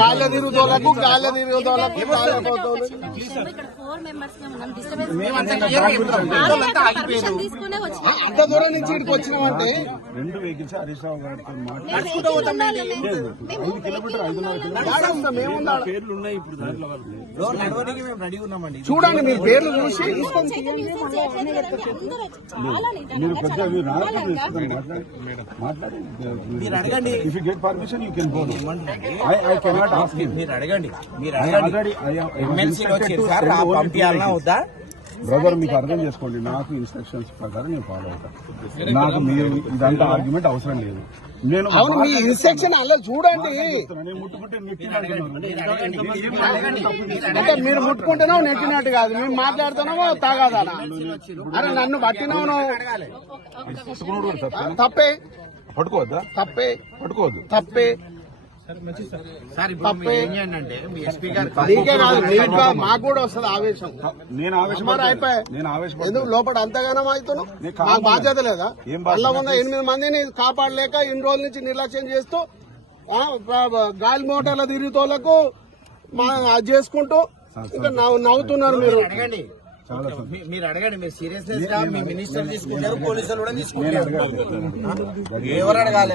గాలి తిరుగుతోళ్ళకు అంత దూరం నుంచి ఇక్కడికి వచ్చినామంటే 2 వెహికల్స్ హరీష్ రావు గారితో పేర్లు ఉన్నాయి. ఇప్పుడు చూడండి మీరు పేర్లు చూసి మీరు పెద్ద మాట్లాడి if you get permission you can go. I cannot ask you. మీరు అడగండి ఎమ్మెల్సీలో వచ్చారు సార్ పంపించాలన్నా వద్దా బ్రదర్, మీకు అర్థం చేసుకోండి. నాకు ఇన్స్ట్రక్షన్స్ ప్రకారం నేను ఫాలో అవుతాను. నాకు మీరు ఇదంతా ఆర్గ్యుమెంట్ అవసరం లేదు. నేను మీ ఇన్స్ట్రక్షన్ అలా చూడండి. అంటే మీరు ముట్టుకుంటేనో నెట్టినట్టు కాదు, మేము మాట్లాడుతున్నామో తాగాదానా? అరే నన్ను పట్టినావు తప్పే, పట్టుకోవద్దా? తప్పే, పట్టుకోవద్దు, తప్పే. మాకు కూడా వస్తుంది ఆవేశం. నేను ఎందుకు లోపల అంతగానో అవుతున్నావు? మాకు బాధ్యత లేదా? అలా ఉన్న 8 మందిని కాపాడలేక ఇన్ని రోజుల నుంచి నిర్లక్ష్యం చేస్తూ గాలి మోటార్ల తిరుగుతోళ్లకు అది చేసుకుంటూ ఇంకా నవ్వుతున్నారు మీరు. మీరు అడగండి. మీరు సీరియస్నెస్ గా మీ మినిస్టర్ తీసుకుంటారు, పోలీసులు కూడా తీసుకుంటారు. ఎవరు అడగాలి?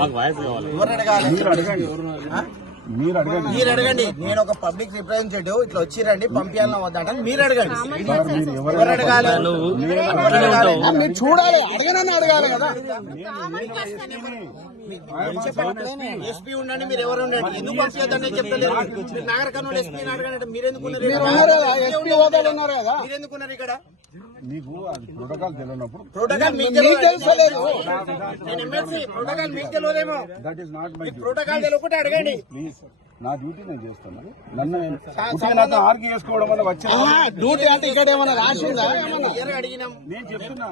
మీరు అడగండి. నేను ఒక పబ్లిక్ రిప్రజెంటేటివ్, ఇట్లా వచ్చిరండి పంపించాలని వద్దంటే మీరు అడగండి. ఎవరు అడగాలి? మీరు చూడాలి, అడగనని అడగాలి కదా. ఎస్పీ ఉండండి, మీరు ఎవరు ఉండండి. ఎందుకు పంపించద్దని చెప్తలేరు. మీరు నాగర్ కర్నూలు ఎస్పీని అడగండి. మీరెందుకున్నారు? మీరెందుకున్నారు ఇక్కడ? మీకు అది ప్రోటోకాల్ తెలియనప్పుడు ప్రోటోకాల్ మీకు తెలుసలేదు. నేను ఎమ్మెల్సీ, ప్రోటోకాల్ మీకు తెలియదేమో. That is not my protocol తెలియకుంటే అడగండి. ప్లీజ్, నా డ్యూటీ నేను చేస్తాను. నన్ను ఆర్గ్యూ చేసుకోవడం వల్ల వచ్చే డ్యూటీ అంటే ఇక్కడ ఏమైనా రాసిందా? అడిగినాం. నేను చెప్తున్నా,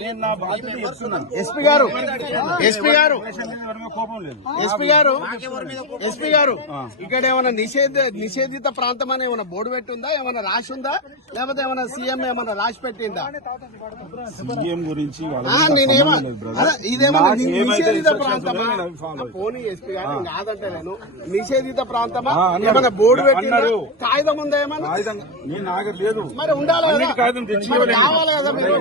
నేను నా బాధ్యత చెప్తున్నాను. ఎస్పీ గారు కోపం లేదు. ఎస్పీ గారు ఇక్కడ ఏమైనా నిషేధిత ప్రాంతం అని ఏమైనా బోర్డు పెట్టిందా? ఏమైనా రాసి ఉందా? లేకపోతే ఏమైనా సీఎం ఏమైనా రాసి పెట్టిందా? సీఎం గురించి ఇదేమైనా నిషేధిత ప్రాంతమా? పోనీ ఎస్పీ గారు కాదంటే నేను నిషేధిత ప్రాంతమా? ఏమైనా బోర్డు పెట్టినారు? కాగితం ఉందా? ఏమన్నా లేదు. మరి ఉండాలి కదా, కాగితం తెచ్చి కావాలి కదా మీరు.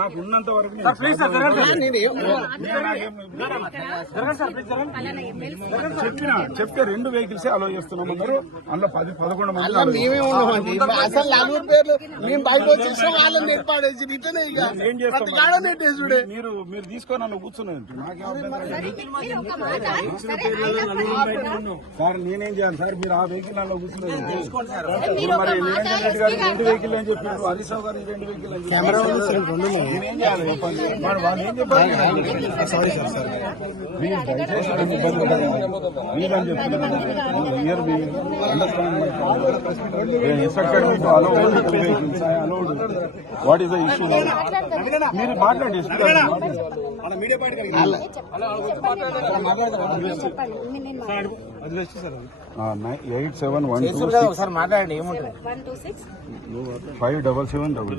నాకు ఉన్నంత వరకు చెప్తే 2 వెహికల్స్ అలో చేస్తున్నామన్నారు. అందులో 10-11 మంది మేమే ఉన్నామండి. అసలు 4 పేర్లు మేము బయట వచ్చేసాం, వాళ్ళని ఏర్పాటేసి ఇట్లనే ఇక ప్రతి కాడ నెట్టేసుడే. మీరు తీసుకొని నన్ను కూర్చున్నాను. సార్ నేనేం చేయాలి సార్? మీరు ఆ వెహికల్ అలా కూర్చున్నారు. మరి నిరంజన్ రెడ్డి గారు 2 వెహికల్ అని చెప్పారు, హరీష్ రావు గారు 2 వెహికల్ అని చెప్పారు. నేనేం చేయాలి చెప్పండి? వాళ్ళు ఏం చెప్పారు? ప్లీజ్ దయచేసి నన్ను ఇబ్బంది మీరని చెప్తున్నాను. What is the issue? మీరు మాట్లాడండి. 8712 మాట్లాడండి. ఏముంటుంది 577